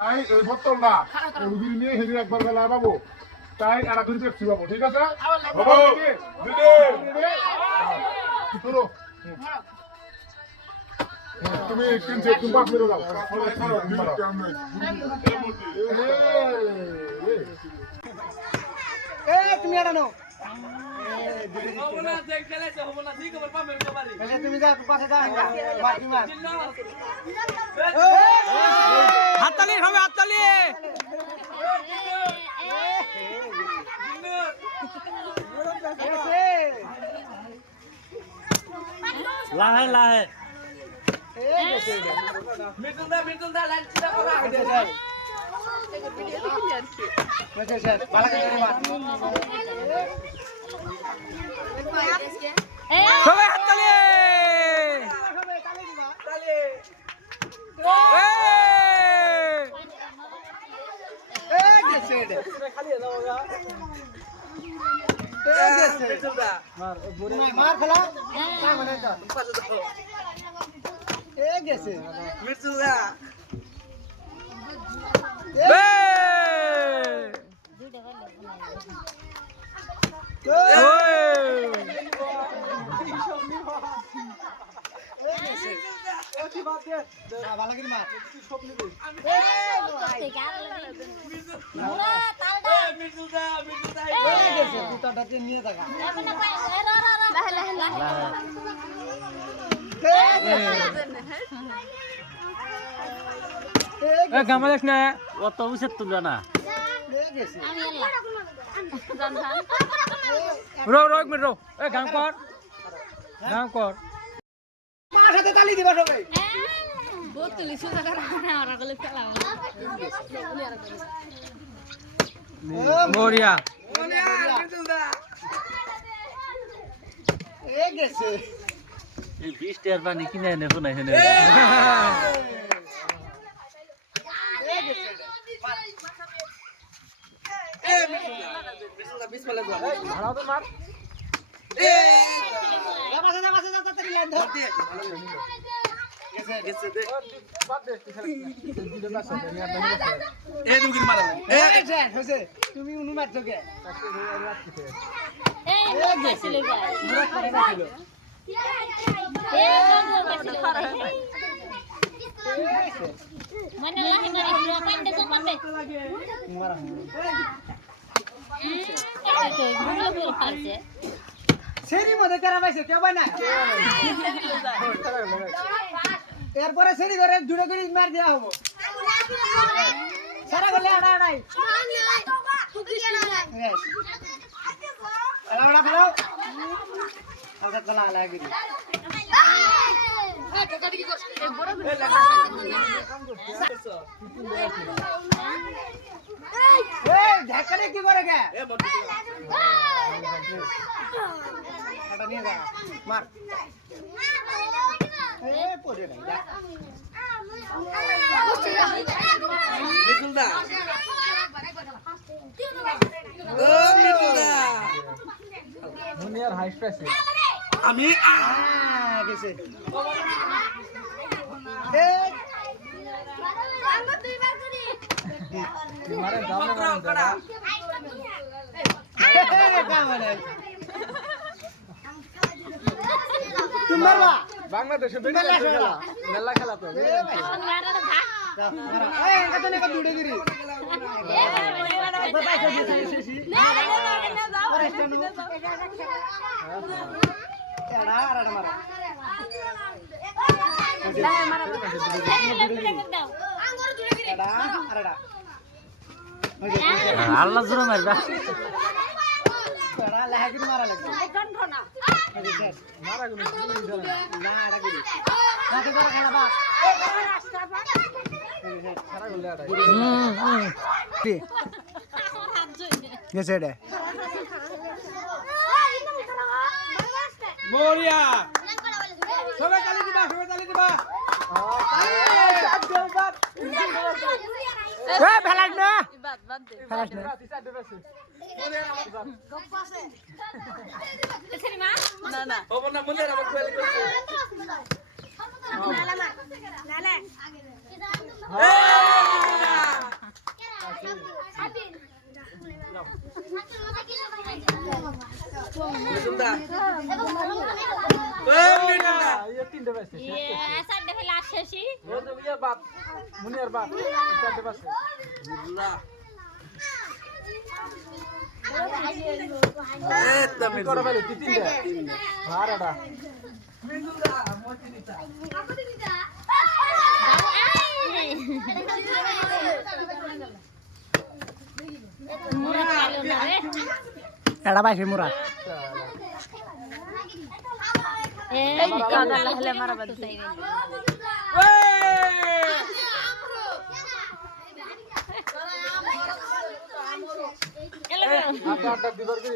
তাই এই বোতলটা রুগীর নিয়ে হেঁটে একবার বেলা পাবো তাই একটা করে পেপসি পাবো ঠিক আছে চলো তুমি কিনছে তুমি বাস মেরে যাও তুমি এটা নাও তুমি যা পাশে যাও হাততালি হবে হাততালি লাহে লাহে মিটুল দা লাইন চিন্তা করা সবাই হাততালি মার ফেলা গেছে মিটুল দা নিয়ে থাকা গামালেস না অত উচিত তুলবে না রো রো এক মিনিট রো এ গাম কর মার সাথে তালি দিবা সবাই বোতলি সুজা করা ওরা গলে ফেলা মরিয়া মিটুল দা গেছে এই 20 টাকার পানি কিনে এনে ফোন এখানে মিটুল দা বিসমিল্লাহ বল ভাড়া তো মার গেছে দে এ তুমি মারা তুমি উনি মারছো কে এই গেছিল মানে লাহি মারি পুরো পান্ডে তো পান্ডে মারা তো গুলো বল পারছে সেরি মধ্যে কারা পাইছে কেউ পায় না এরপরে সেরি করে জুড়ে করে মার দেওয়া হবো সারা গলে আড়া আড়াই আড়া ফেলাও আচ্ছা চলা লাগে ঢাকারে কি করে গে এটা নিয়ে যা মার পড়ে নাই মিটুল দা ও মিটুল দা দুনিয়ার হাইস্ট প্রাইসে আমি গেছে মারে দাম না তোমার বাংলাদেশে মেলা খেলা তো দূরে গিরি আল্লাহ জোরে মারবা মারা লাগবে মারা গুলো না আড়া গিরি সাথে করে খেলাবা সারা গুলো আড়া গেছে রে মরিয়া সবাই তালি দিবা ফেলাস না ফেলাস না হবো না মনে আমার কোয়ালি করছে নালা দা ও মিঠুন দা ये तीन डबे से সাইডে ফেলে আসেছি ये तो ये बात मुनियर बात चार डबे से মিঠুন দা এ তো करो মিঠুন पहले तीन डे हारडा মিঠুন দা মতি দিতা মুরাদ পাইলো না রে এটা পাইছে মুরা এই কাদা লাহলে মারা বাদ তাই आटा आटा दीवार के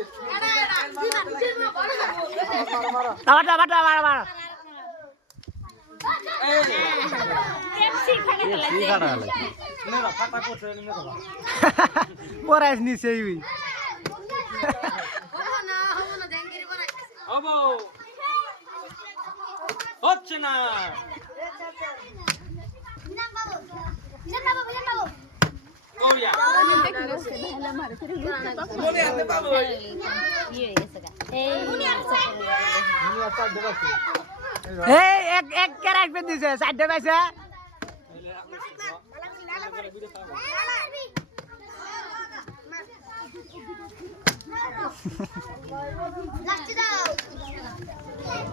টাটা টাটা মারা মারা পেপসি খানে খেলাছে मेरा फाटा को से नहीं मेरा পরাইছ নিছে ওই अबो হচ্ছে না কোরিয়া মনে আছে বাবু ইয়ে গেছে গা এই मुनिया चार डबे से এই এক ক্যারেট পে দিছে সাইডে পাইছে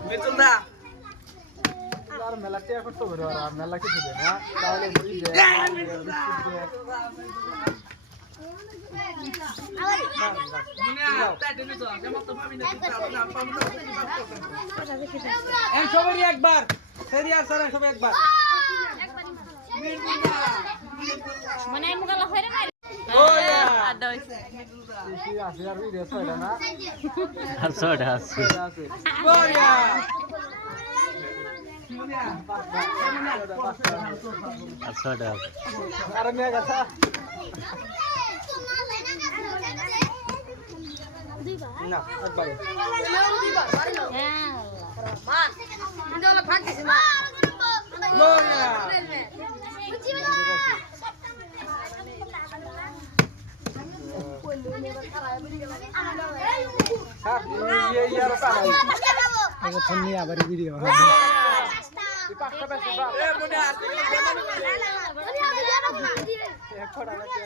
মিঠুন দা यार मेला टिया करते हो यार मेला কিছু দে না তাহলে বই দে মুনিয়া তাইতে নিছো যেমন তো পাবি না না পাবি না এম সবাই একবার সেরিয়া স্যার সবাই একবার মিঠুন দা মানে মুগালা হইরে মারি ও ইয়া আডা হইছে কি আছে আর ভিডিও ছয়টা না আর ছয়টা আছে আছে কোরিয়া আর ছয়টা আছে আর নিয়ে গেছে না একবার কোরিয়া হ্যাঁ ये यार পারাই এগো থনি আবার ভিডিও পাঁচটা বেশি বা এ মুনিয়া এক খড়া গেছে